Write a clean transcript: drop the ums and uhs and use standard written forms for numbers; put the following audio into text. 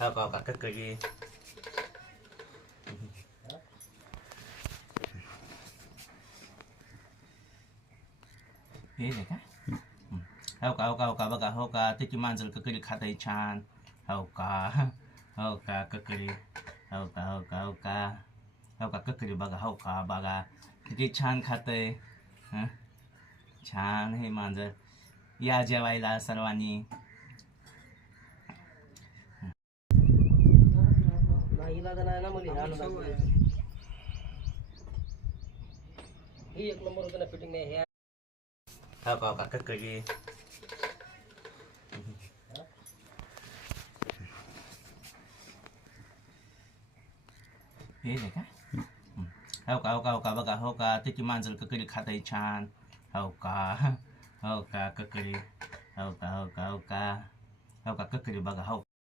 हो का ककडी हे का हो का बघा हो का त्याची मांजर ककडी खाताय छान हो का ककडी हो का ककडी बघा हो का बघा किती छान खातय छान हे मांजर या जेवायला सर्वांनी ही एक नंबर होतं ना फिटिंग नाही हे हो का ककडी हे का हो का बघा हो का त्याची मांजर ककडी खाताय छान हो का ककडी हो का ककडी बघा हो